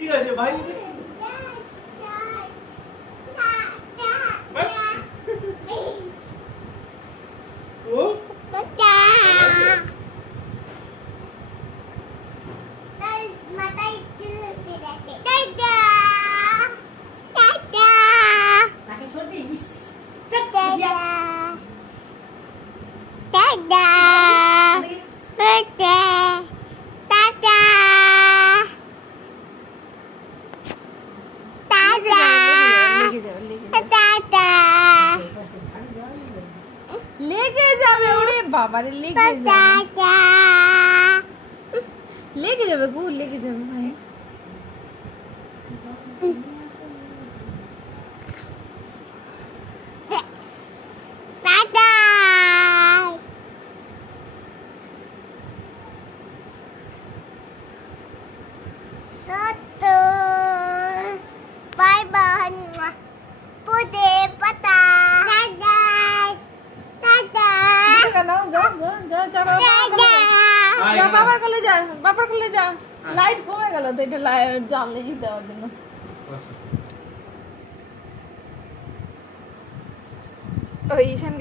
ঠিক আছে ভাই ও लेके जाबे ओरे बाबा रे लेके जाबे गु लेके जाबे भाई बापर को ले जा लाइट कमे गेल तो এটা লাইট জ্বালে দেওয়ার জন্য ওই